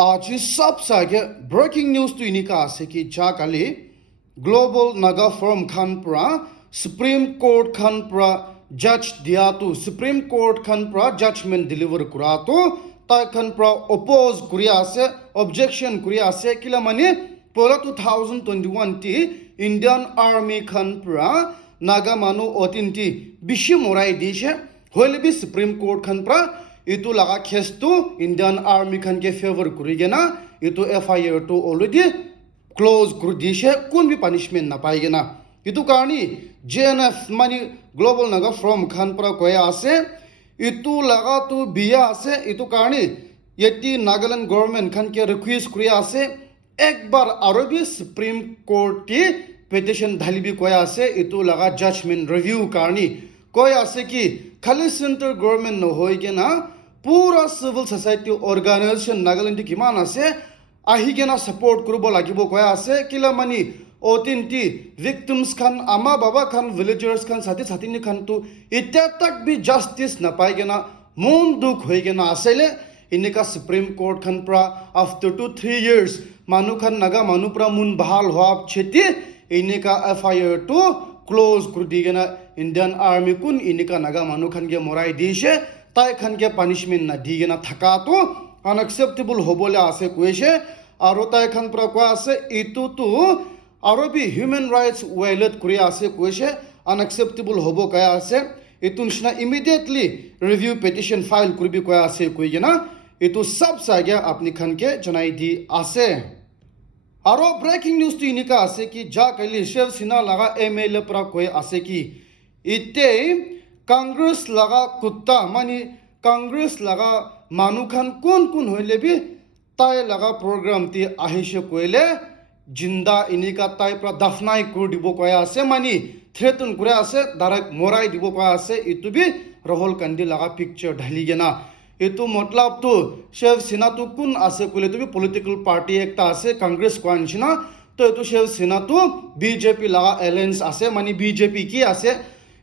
आज इस सब सागे ब्रेकिंग न्यूज तो इन्हीं का आसे कि जाकाली ग्लोबल नागा फोरम खान पुरा सुप्रीम कोर्ट खान पुरा जज दिया तो सुप्रीम कोर्ट खान पुरा जजमेंट डिलीवर करा तो ताई खान पुरा ओपोज कुरिया से ऑब्जेक्शन कुरिया से किला मनी पोला 2021 टी इंडियन आर्मी खान पुरा नागा मानु ओतिन टी बिशी मोराई दिशे होले भी सुप्रीम कोर्ट खान पुरा itu laga case tu Indian Army kan ke favor kurigena itu FIR tu already close kuri dishe kun bhi punishment na paigena itu karni JNF mani global naga from khan pra koya ase itu laga tu biya ase itu karni yeti Nagaland government kan ke request kuri ase ekbar arabi Supreme Court ti petition dhalibi koya ase itu laga judgment review karni koya ase ki khali center government no hoige na पूरा civil society organisation Nagaland की मान आसे आही के ना support करूबो लागिबो कोया आसे किला मानी ओतिन T victims Khan आमा बाबा Khan villagers Khan साथी साथी ने खान तो इत्या तक भी जस्टिस न पाएगे ना मून दुख होएगे ना आसेले इनका सुप्रीम कोर्ट खान प्रा आफ्टर 2-3 years मानु खान नगा मानु प्रा मून बहाल हुआ छेती इनका FIR टू क्लोज कर दिगे ना इंडियन आर्मी कुन इनका नगा मानु खान के मोराई दिशे ताई खान के पनिशमेंट ना दिगे ना थका तो अनएक्सेप्टेबल हो बोले आसे कोएशे आरो ताई खान प्रा को आसे इतु तो आरो भी ह्यूमन राइट्स वायलेट कुरी आसे कोएशे अनएक्सेप्टेबल होबो कया आसे इतुनशना इमीडिएटली रिव्यू पिटिशन फाइल कुरी भी कोया आसे कोई ना इतु सब सागे अपनी खान के जनाई दी आसे आरो ब्रेकिंग न्यूज तो इनिका आसे कि जा कली शिव सेना लगा MLA प्रा कोई आसे कि इते कांग्रेस लगा कुत्ता मानी कांग्रेस लगा मानु खान कौन कौन होले भी ताय लगा प्रोग्राम ती आहिशे कोयले जिंदा इनिका ताय प्रा दफनाई कर दिबो कोया से मानी थ्रेटन करे आसे डायरेक्ट मोराई दिबो कोया से इतु भी राहुल गांधी लगा पिक्चर ढाली गेना इतु मतलब तो शिव सेना तो कुन आसे कोले तो भी पॉलिटिकल पार्टी एकता आसे कांग्रेस को अंशना तो इतु शिव सेना तो बीजेपी लगा अलायंस आसे मानी बीजेपी की आसे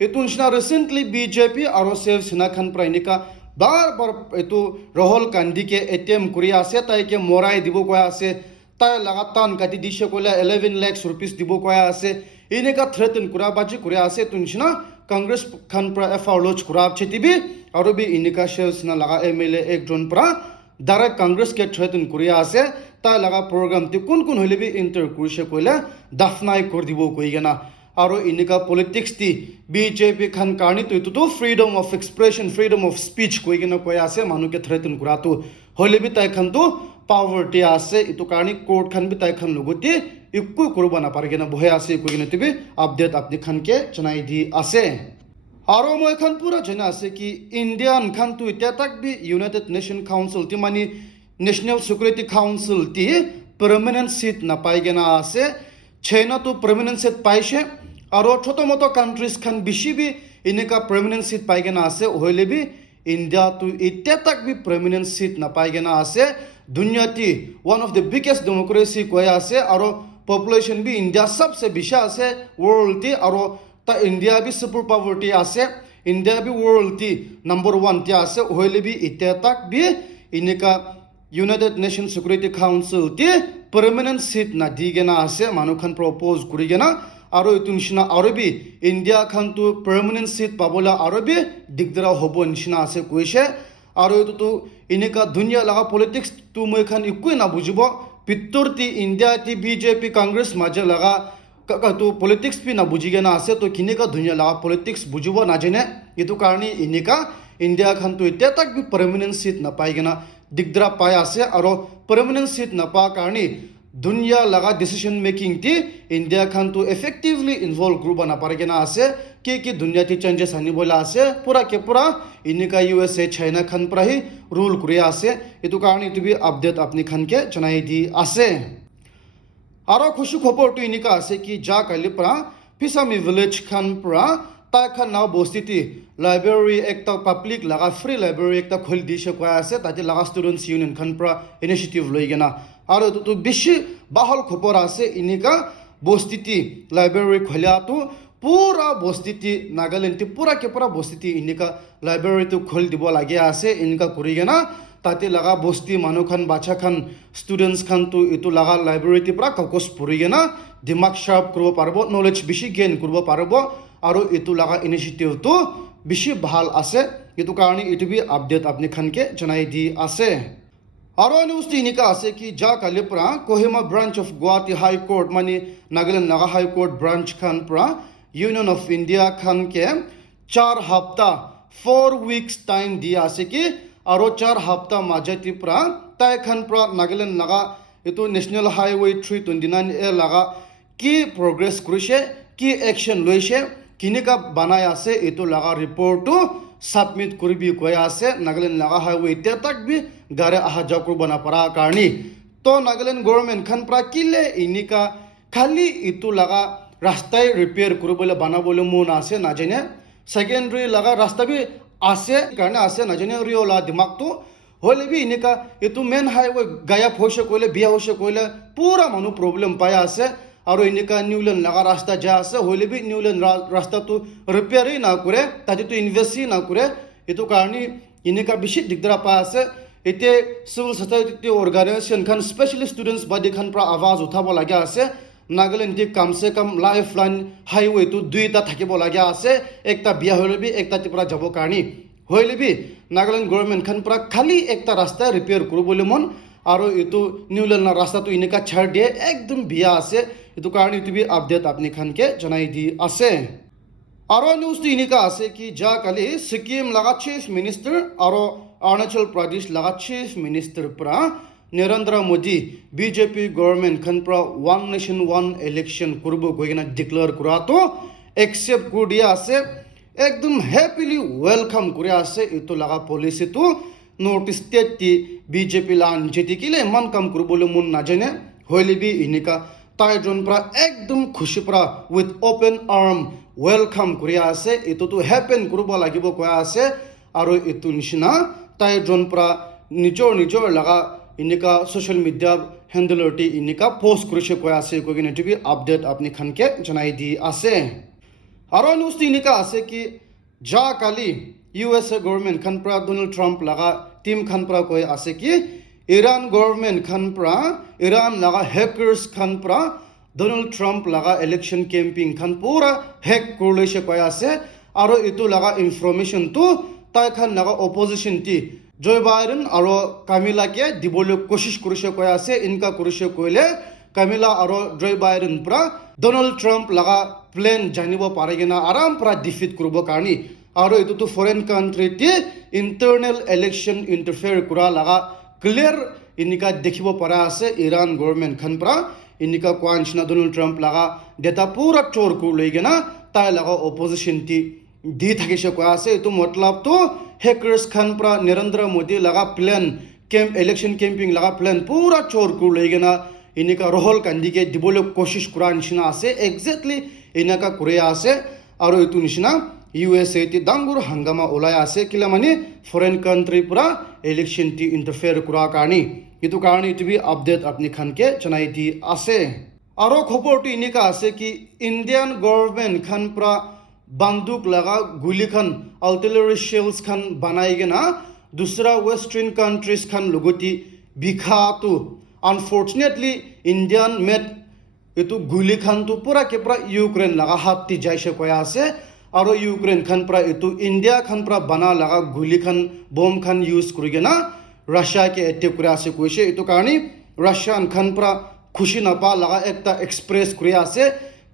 इतुनशना रिसेंटली बीजेपी और शिव सेना खान प्राइनिका बार बार इतु राहुल गांधी के एटीएम कुरिया से ताई के मोराई दिबो कोया से ताई लगातार काटी दिशे कोले 11 लाख रुपीस दिबो कोया से इनेका थ्रेटन कुरा बाजी कुरिया से तुनशना कांग्रेस खान प्रा FIR लॉन्च कुराब छेती भी और भी इनेका शिव सेना लगा MLA एक जोन प्रा डायरेक्ट कांग्रेस के थ्रेटन कुरिया से ताई लगा प्रोग्राम ती कुन कुन होले भी इंटर कुरिशे कोले दफनाई कर दिबो कोइगेना आरो इनका पॉलिटिक्स ती बीजेपी खान कारणी तो freedom of expression freedom of speech कोई के न कोई आसे मानु के थ्रेटन कुरा तो होले भी ताई खान तो पावर्टी आसे इतो कारणी कोर्ट खान भी ताई खान लोगोती इक्कु करबा ना पारगे ना बहे आसे कोई न तिबे अपडेट अपनी खान के चनाई दी आसे आरो मोय खान पूरा जना आसे कि इंडियन खान तो इत्या तक भी यूनाइटेड नेशन काउंसिल ती मानी नेशनल सिक्योरिटी काउंसिल ती परमानेंट सीट ना पाएगे ना आसे छैना तो परमानेंट सीट पाइशे और छोटो मोटो कंट्रीज खान बिशी भी इनका परमानेंट सीट पाएगे ना आसे होले भी इंडिया तो इत्या तक भी परमानेंट सीट ना पाएगे ना आसे दुनिया ती one of the biggest democracy कोया आसे और पॉपुलेशन भी इंडिया सबसे बिशा आसे वर्ल्ड ती और ता इंडिया भी सुपर पावर ती आसे इंडिया भी वर्ल्ड ती नंबर 1 ती आसे होले भी इत्या तक भी इनका यूनाइटेड नेशन सिक्योरिटी काउंसिल ती परमानेंट सीट ना दिगे ना आसे मानु खान प्रपोज करिगे ना आरो इतुनशिना आरो भी इंडिया खान तो परमानेंट सीट पाबोला आरो भी दिगदरा होबो निशिना आसे कोइशे आरो तो इनेका दुनिया लगा पॉलिटिक्स तो मै खान इक्कु ना बुझबो पित्तुर ती इंडिया ती बीजेपी कांग्रेस माजे लगा तो पॉलिटिक्स भी ना बुझिगे ना आसे तो किनेका दुनिया लगा पॉलिटिक्स बुझबो ना जने इतु कारणी इनेका इंडिया खान तो इत्या तक भी परमानेंट सीट ना पाएगे ना दिगदरा पाया से और परमानेंट सीट न पा कारणी दुनिया लगा डिसीजन मेकिंग ती इंडिया खान तो इफेक्टिवली इन्वॉल्व ग्रुप बना पारेगे ना आसे कि दुनिया ती चेंजेस आनी बोला आसे पूरा के पूरा इनका USA चाइना खान पर ही रूल कुरिया आसे इतु कारणी तो भी अपडेट अपनी खान के चनाई दी आसे आरो खुशी खबर तो इनका आसे कि जा कली परा फिसामी विलेज खान परा ताई खान नाव बस्ती लाइब्रेरी एक पब्लिक लगा फ्री लाइब्रेरी एक खोल दिशे कोया आसे ताते लगा स्टूडेंट्स यूनियन खान प्रा इनिशिएटिव लइगेना आरो तो बिशी बाहल खबर आसे इनिका बस्ती लाइब्रेरी खोल्या तो पूरा बस्ती नागालैंड पूरा के पूरा बस्ती इनिका लाइब्रेरी तो खोल दिबो लागे आसे इनका करिगेना তাতে লাগা বস্তি মানুহ খান বাচ্চা খান ষ্টুডেণ্টছ খান তো এইটো লাগা লাইব্ৰেৰীৰ পৰা কাগজ পঢ়ি কিনে দিমাগ শ্বাৰ্প কৰিব পাৰিব নলেজ বেছি গেইন কৰিব পাৰিব আৰু এইটো লাগা ইনিচিয়েটিভটো বেছি ভাল আছে এইটো কাৰণে এইটো বি আপডেট আপুনি খানকে জনাই দি আছে আৰু নিউজটো এনেকুৱা আছে কি যা কালিৰ পৰা Kohima branch of Guwahati high court মানে Nagaland Naga high court branch খান পৰা ইউনিয়ন অফ ইণ্ডিয়া খানকে 4 সপ্তাহ 4 weeks টাইম দিয়া আছে কি আৰু 4 সপ্তাহ মাজতে পৰা তাই খান পৰা নাগালেণ্ড নাগা এইটো নেশ্যনেল হাইৱে 329 লাগা কি প্ৰগ্ৰেছ কৰিছে কি একশ্যন লৈছে কেনেকা বনাই আছে এইটো লাগা ৰিপৰ্টটো সাবমিট কৰিবি কৈ আছে নাগালেণ্ড নাগা হাইৱে এতিয়া তাক বি গাড়ী অহা যোৱা কৰিব নাপাৰা কাৰণে তো নাগালেণ্ড গভৰ্ণমেণ্ট খান পৰা কিলে এনেকা খালি এইটো লাগা ৰাস্তাই ৰিপেয়াৰ কৰিবলৈ বনাবলৈ মন আছে নাজানে সেকেন্ডাৰী লাগা ৰাস্তা বি আছে কাৰণে আছে নাজানে ৰিঅলা দিমাগটো হ'লে বি এনেকা এইটো মেইন হাইৱে গায়ব হৈছে কৰিলে বিয়া হৈছে কৰিলে পুৰা মানুহ প্ৰব্লেম পাই আছে আৰু এনেকা নিউলেণ্ড লাগা ৰাস্তা যা আছে হ'লে বি নিউলেণ্ড ৰাস্তাটো ৰিপেয়াৰেই নকৰে তাতেতো ইনভেষ্টেই নকৰে এইটো কাৰণে এনেকা বেছি দিগদাৰ পাই আছে এতিয়া চিভিল ছ'চাইটি অৰ্গেনাইজেশ্যন খান স্পেচিয়েলি ষ্টুডেণ্টছ বাদী খান পৰা আৱাজ উঠাব লগা আছে নাগালেণ্ড কমচে কম লাইফ লাইন হাইৱেটো দুইটা থাকিব লগা আছে একটা বিয়া হ'লে বি একটা পৰা যাব কাৰণে হ'লে বি নাগালেণ্ড গভৰ্ণমেণ্ট খান পৰা খালি একটা ৰাস্তা ৰিপেয়াৰ কৰিবলৈ মন আৰু এইটো নিউলেণ্ড ৰাস্তাটো এনেকা ছাৰ দিয়ে একদম বিয়া আছে এইটো কাৰণে এইটো বি আপডেট আপুনি খানকে জনাই দি আছে আৰু নিউজটো এনেকা আছে কি যা কালি ছিকিম লাগা চিফ মিনিষ্টাৰ আৰু অৰুণাচল প্ৰদেশ লাগা চিফ মিনিষ্টাৰ পৰা নৰেন্দ্ৰ মোদী বিজেপি গভৰ্ণমেণ্ট খান পৰা ওৱান নেশ্যন ওৱান ইলেকশ্যন কৰিব গৈ কিনে ডিক্লেয়াৰ কৰাটো একচেপ্ট কৰি দিয়া আছে একদম হেপিলি ৱেলকাম কৰি আছে এইটো লাগা পলিচিটো নৰ্থ ষ্টেট বিজেপি লান যেতিকিলে ইমান কাম কৰিবলৈ মন নাজানে হ'লে বি এনেকা তাইজন পৰা একদম খুচি পৰা উইথ অপেন আৰ্ম ৱেলকাম কৰি আছে এইটোতো হেপেন কৰিব লাগিব কৈ আছে আৰু এইটো নিচিনা তাইজন পৰা নিজৰ লাগা এনেকা ছ'চিয়েল মিডিয়া হেণ্ডেলৰটি এনেকা পষ্ট কৰিছে কৈ আছে কৈ কিনে এইটো বি আপডেট আপুনি খানকে জনাই দি আছে আৰু নিউজটো এনেকা আছে কি যা কালি USA গভৰ্ণমেণ্ট খান পৰা ডোনাল্ড ট্ৰাম্প লাগা টিম খান পৰা কৈ আছে কি ইৰাণ গভৰ্ণমেণ্ট খান পৰা ইৰাণ লাগা হেকাৰ্ছ খান পৰা ডোনাল্ড ট্ৰাম্প লাগা ইলেকশ্যন কেম্পিং খান পুৰা হেক কৰি লৈছে কৈ আছে আৰু এইটো লাগা ইনফৰমেশ্যনটো তাই খান লাগা অপজিশ্যন জয় বাইডেন আৰু কামিলাকে দিবলৈ কোচিছ কৰিছে কৈ আছে ইনকা কৰিছে কৈলে কামিলা আৰু জয় বাইডেন পৰা ডোনাল্ড ট্ৰাম্প লাগা প্লেন জানিব পাৰে কিনা আৰাম পৰা ডিফিট কৰিব কাৰণে আৰু এইটোতো ফৰেন কাণ্ট্ৰিতে ইণ্টাৰনেল ইলেকশ্যন ইণ্টাৰফেয়াৰ কৰা লাগা ক্লিয়াৰ এনেকা দেখিব পৰা আছে ইৰাণ গভৰ্ণমেণ্ট খান পৰা এনেকা কোৱা নিচিনা ডোনাল্ড ট্ৰাম্প লাগা ডেটা পুৰা চোৰ কৰি লৈ কিনা তাই লাগা অপজিশ্যন দি থাকিছে কোৱা আছে এইটো মতলবটো হেকাৰ্ছ খান পৰা নৰেন্দ্ৰ মোদী লাগা প্লেন ইলেকশ্যন কেম্পিং লাগা প্লেন পুৰা চোৰ কৰি লৈ কিনা এনেকা ৰহল কান্দিকে দিবলৈ কোচিছ কৰা নিচিনা আছে একজেক্টলি এনেকা কৰি আছে আৰু এইটো নিচিনা USA ডাঙৰ হাংগামা ওলাই আছে কিলা মানে ফৰেন কাণ্ট্ৰিৰ পৰা ইলেকশ্যন ইণ্টাৰফেয়াৰ কৰাৰ কাৰণে এইটো কাৰণে এইটো বি আপডেট আপুনি খানকে জনাই দি আছে আৰু খবৰটো এনেকা আছে কি ইণ্ডিয়ান গভৰ্ণমেণ্ট খান পৰা বান্দুক লাগা গুলি খান আৰ্টিলাৰী শেলছ খান বনাই কিনা দুসৰা ৱেষ্টাৰ্ণ কাণ্ট্ৰিজ খান লগতি বিখাটো আনফৰ্চুনেটলি ইণ্ডিয়ান মেড এইটো গুলি খানটো পুৰাকে পৰা ইউক্ৰেইন লাগা হাতটি যাইছে কৈ আছে আৰু ইউক্ৰেইন খান পৰা এইটো ইণ্ডিয়া খান পৰা বনা লাগা গুলি খান বম খান ইউজ কৰি কিনা ৰাছিয়াকে এটেক কৰি আছে কৈছে এইটো কাৰণে ৰাছিয়ান খান পৰা খুচি নাপা লাগা একটা এক্সপ্ৰেছ কৰি আছে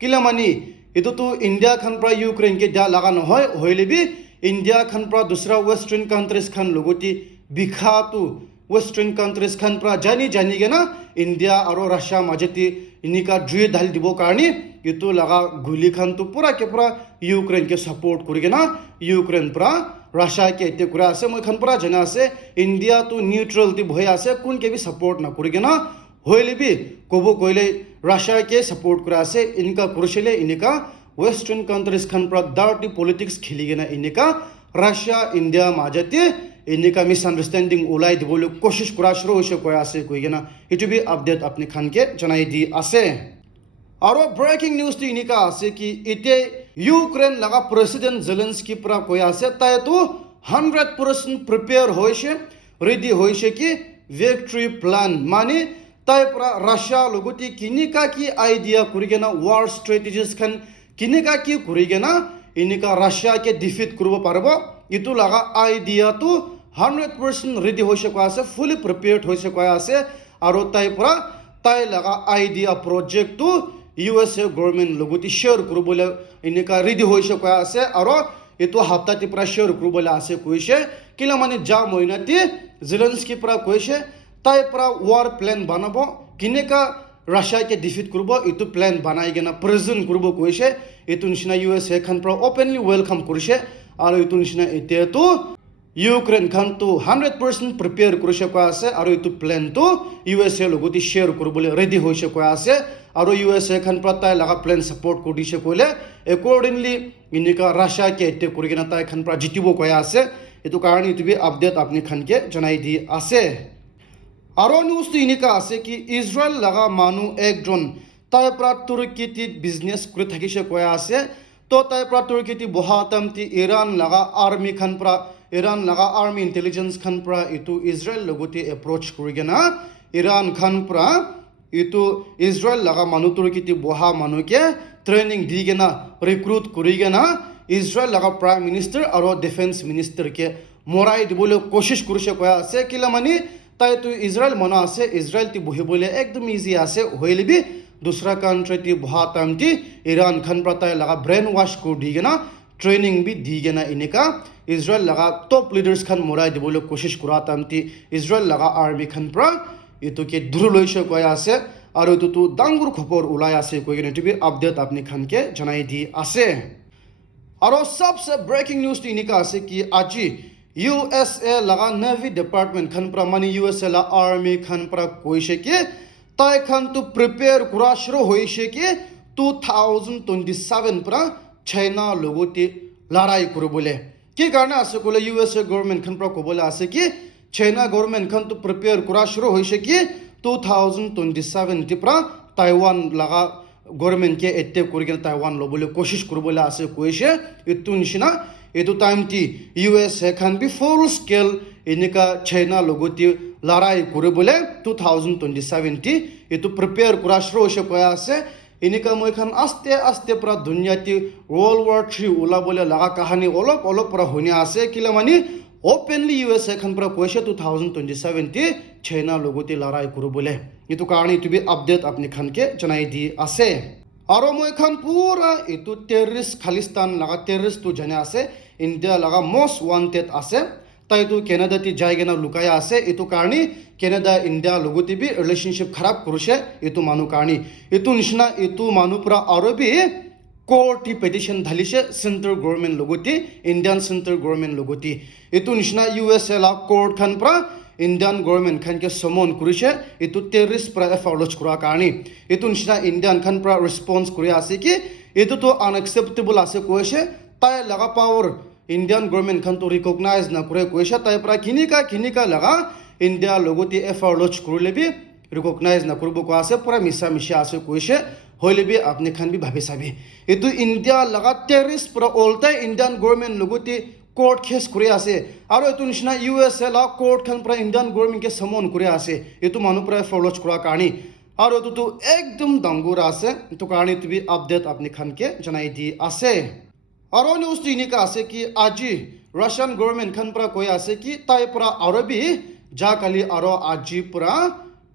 কিলা মানে এইটোতো ইণ্ডিয়া খান পৰা ইউক্ৰেইনকে দিয়া লাগা নহয় হ'লে বি ইণ্ডিয়া খান পৰা দুসৰা ৱেষ্টাৰ্ণ কাণ্ট্ৰিজ খান লগতি বিখাটো ৱেষ্টাৰ্ণ কাণ্ট্ৰিজ খান পৰা জানি কিনা ইণ্ডিয়া আৰু ৰাছিয়া মাজতে এনেকা জুই ঢালি দিব কাৰণে এইটো লাগা গুলি খানটো পুৰাকে পৰা ইউক্ৰেইনকে ছাপোৰ্ট কৰি কিনা ইউক্ৰেইন পৰা ৰাছিয়াকে এটেক কৰি আছে মই খান পৰা জনা আছে ইণ্ডিয়াটো নিউট্ৰেলিটি বহি আছে কোনকে বি ছাপোৰ্ট নকৰি কিনা হ'লে বি ক'ব কৈলে ৰাছিয়াকে ছাপোৰ্ট কৰি আছে এনেকা কৰিছিলে এনেকা ৱেষ্টাৰ্ণ কাণ্ট্ৰিজ খান পৰা ডাৰ্টি পলিটিক্স খেলি কিনা এনেকা ৰাছিয়া ইণ্ডিয়া মাজতে এনেকা মিছ আণ্ডাৰষ্টেণ্ডিং ওলাই দিবলৈ কোচিছ কৰা শুৰু হৈছে কৈ আছে কৈ কিনা এইটো বি আপডেট আপুনি খানকে জনাই দি আছে আৰু ব্ৰেকিং নিউজটো এনেকা আছে কি এতিয়া ইউক্ৰেইন লাগা প্ৰেচিডেণ্ট জেলেনস্কি পৰা কৈ আছে তাইতো 100% প্ৰিপেয়াৰ হৈছে ৰেডি হৈছে কি ভিক্টৰী প্লান মানে তাই পৰা ৰাছিয়া লগতে কিনিকা কি আইডিয়া কৰি কেনা ৱাৰ ষ্ট্ৰেটেজিজ খান কিনিকা কি কৰি কেনা এনেকা ৰাছিয়াকে ডিফিট কৰিব পাৰিব এইটো লগা আইডিয়াটো 100% ৰেডি হৈছে কোৱা আছে ফুলি প্ৰিপেয়াৰ্ড হৈছে কোৱা আছে আৰু তাই পৰা তাই লগা আইডিয়া প্ৰজেক্টটো USA গভৰ্ণমেণ্ট লগতে শ্বেয়াৰ কৰিবলৈ এনেকা ৰেডি হৈছে কোৱা আছে আৰু এইটো হাপ্তাটি পৰা শ্বেয়াৰ কৰিবলৈ আছে কৈছে কিলা মানে যা মইনাটি জেলেনস্কি পৰা কৈছে তাই পৰা ৱাৰ প্লেন বনাব কিনেকা ৰাছিয়াকে ডিফিট কৰিব এইটো প্লেন বনাই কেনে প্ৰেজেণ্ট কৰিব কৈছে এইটো নিচিনা USA খান পৰা অপেনলি ৱেলকাম কৰিছে আৰু এইটো নিচিনা এতিয়াতো ইউক্ৰেইন খানটো 100% প্ৰিপেয়াৰ কৰিছে কোৱা আছে আৰু এইটো প্লেনটো USA লগতে শ্বেয়াৰ কৰিবলৈ ৰেডি হৈছে কোৱা আছে আৰু USA খান পৰা তাই লগা প্লেন ছাপোৰ্ট কৰি দিছে কৈলে একৰ্ডিংলি এনেকা ৰাছিয়াকে এটেক কৰি কেনে তাই খান পৰা জিতিব কোৱা আছে এইটো কাৰণে এইটো আপডেট আপুনি খানকে জনাই দি আছে আৰু নিউজটো এনেকা আছে কি ইজৰাইল লগা মানুহ একজন তাই পৰা তুৰ্কীত বিজনেছ কৰি থাকিছে কোৱা আছে তো তাই পৰা তুৰ্কীত বহাতামতি ইৰাণ লগা আৰ্মি খান পৰা ইৰাণ লগা আৰ্মি ইণ্টেলিজেন্স খান পৰা এইটো ইজৰাইল লগতে এপ্ৰ'চ কৰি কেনা ইৰাণ খান পৰা এইটো ইজৰাইল লগা মানুহ তুৰ্কীত বহা মানুহকে ট্ৰেইনিং দি কেনা ৰিক্ৰুট কৰি কেনা ইজৰাইল লগা প্ৰাইম মিনিষ্টাৰ আৰু ডিফেন্স মিনিষ্টাৰকে মৰাই দিবলৈ কোচিছ কৰিছে কোৱা আছে কিলা মানে তাইতো ইজৰাইল মনা আছে ইজৰাইলটি বহিবলৈ একদম ইজি আছে হইলেবি दूसरा कंट्री ती बहुत टाइम ती ईरान खान प्रता लगा ब्रेन वॉश को दी गना ट्रेनिंग भी दी गना इनका इजराइल लगा टॉप लीडर्स खान मोराई दिबोले कोशिश करा टाइम ती इजराइल लगा आर्मी खान प्रा इतो के दुरुलैसे कोया আছে আৰু ইটো তো ডাঙৰ খবৰ ওলাই আছে কৈ কিনে টিভি আপডেট আপনি খানকে জনাই দি আছে আৰু সবসে ব্ৰেকিং নিউজ টি নিকা আছে কি আজি USA लगा नेवी डिपार्टमेंट खान प्रा मानी USA ला आर्मी खान प्रा কৈছে কি তাই খান তো প্ৰিপেয়াৰ কৰা শুৰু হৈছে কি 2027 পৰা চাইনা লগতে লড়াই কৰিবলৈ কি কাৰণে আছে কলে USA গভৰ্ণমেণ্ট খান পৰা কবলৈ আছে কি চাইনা গভৰ্ণমেণ্ট খান তো প্ৰিপেয়াৰ কৰা শুৰু হৈছে কি 2027 পৰা তাইৱান লগা গভৰ্ণমেণ্ট কে এটেক কৰি কেনে তাইৱান লবলৈ কোशिश কৰিবলৈ আছে কৈছে ইটো নিচিনা এইটো টাইম টি USA খান বি ফুল স্কেল এনেকা চাইনা লগতে লড়াই কৰিবলৈ 2027 টি এইটো প্ৰিপেয়াৰ কৰা শুৰু হৈছে কৈ আছে এনেকা মই খান আস্তে আস্তে পৰা দুনিয়াতে World War 3 ওলাবলৈ লগা কাহিনী অলপ অলপ পৰা শুনি আছে কিলা মানে openly USA খান পৰা কৈছে 2027 টি চাইনা লগতে লড়াই কৰিবলৈ এইটো কাৰণে এইটো আপডেট আপনি খানকে জনাই দি আছে আৰু মই খান পুৰা এইটো টেৰৰিষ্ট খালিস্তান লগা টেৰৰিষ্ট তো জানে আছে ইণ্ডিয়া লগা মোষ্ট ওয়ান্টেড আছে তাইতো কেনাডাতে যাই কেনে লুকাই আছে এইটো কাৰণে কেনাডা ইণ্ডিয়া লগতে বি ৰিলেশনশিপ খাৰাপ কৰিছে এইটো মানুহ কাৰণে এইটো নিচিনা এইটো মানুহ পৰা আৰু বি কোৰ্ট পিটিশন ঢালিছে সেন্ট্ৰেল গভৰ্ণমেণ্ট লগতে ইণ্ডিয়ান সেন্ট্ৰেল গভৰ্ণমেণ্ট লগতে এইটো নিচিনা USA লা কোৰ্ট খান পৰা ইণ্ডিয়ান গভৰ্ণমেণ্ট খানকে সমন কৰিছে এইটো টেৰৰিষ্ট পৰা এফআইআৰ লজ কৰাৰ কাৰণে এইটো নিচিনা ইণ্ডিয়ান খান পৰা ৰেসপন্স কৰি আছে কি এইটো তো আনএক্সেপ্টেবল আছে কৈছে তাই লগা পাৱাৰ ইণ্ডিয়ান গভৰ্ণমেণ্ট খান তো ৰিকগনাইজ নকৰে কৈছে তাই পৰা কিনিকা লগা ইণ্ডিয়া লগতে এফআইআৰ লজ কৰিলে বি ৰিকগনাইজ নকৰিব কোৱা আছে পুৰা মিছা আছে কৈছে হইলে বি আপনি খান বি ভাবি চাবি এইটো ইণ্ডিয়া লগা টেৰৰিষ্ট পৰা ওলটাই ইণ্ডিয়ান গভৰ্ণমেণ্ট লগতে কোর্ট কেস করে আছে আর এতো নিচিনা USA লা কোর্ট খান প্রা ইন্ডিয়ান গভর্নমেন্ট কে সমন করে আছে এতো মানুষ প্রায় ফলোজ করা কারণে আর এতো তো একদম ডাঙ্গুর আছে তো কারণে তুমি আপডেট আপনি খানকে জানাই দি আছে আর নিউজ ইনিকা আছে কি আজি রাশিয়ান গভর্নমেন্ট খান প্রা কই আছে কি তাই প্রা আরবি যা কালি আর আজি প্রা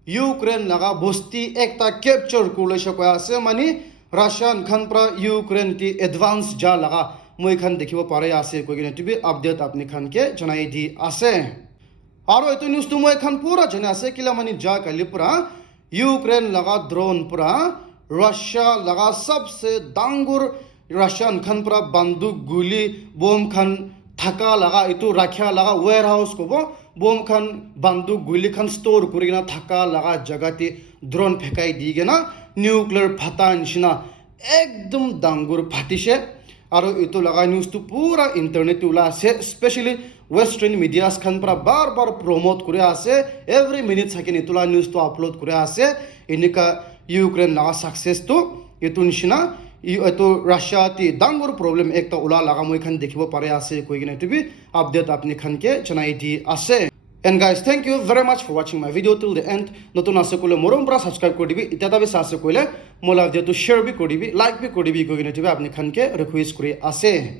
ইউক্রেন লাগা বস্তি একটা ক্যাপচার করলেছে কই আছে মানে রাশিয়ান খান প্রা ইউক্রেন টি অ্যাডভান্স যা লাগা মই খান দেখিব পাৰে আছে কৈ কিনে টিভি আপডেট আপনি খানকে জনাই দি আছে আৰু এইটো নিউজ তো মই খান পুৰা জনা আছে কিলা মানে যা কালি পুৰা ইউক্ৰেইন লগা ড্ৰোন পুৰা ৰাছিয়া লগা সবসে ডাঙৰ ৰাছিয়ান খান পুৰা বন্দুক গুলি বম খান থাকা লগা এইটো ৰাখিয়া লগা ওয়্যাৰ হাউস কব বম খান বন্দুক গুলি খান ষ্ট'ৰ কৰি কিনা থাকা লগা জাগাতে ড্ৰোন ফেকাই দি কিনা নিউক্লিয়াৰ ফাটা নিচিনা একদম ডাঙৰ ফাটিছে আৰু এইটো লগা নিউজ তো পুৰা ইন্টাৰনেট ওলাই আছে স্পেশালি ওয়েস্টাৰ্ন মিডিয়াস খান পৰা বাৰ প্ৰমোট কৰি আছে এভৰি মিনিট সেকেন্ড এইটো নিউজ তো আপলোড কৰি আছে এনেকা ইউক্ৰেইন লগা সাকসেস তো এইটো নিচিনা এইটো ৰাছিয়াতে ডাঙৰ প্ৰবলেম একটা ওলা লগা মই খান দেখিব পাৰে আছে কৈ কিনে এইটো আপডেট আপনি খানকে জনাই দি আছে And guys, thank you very much for watching my video till the end. Notun ase kole morom pra subscribe kori dibi. Ita tabi sa ase kole mola video to share bi kori dibi, like bi kori dibi koi gina tibi apni khan ke request kori ase.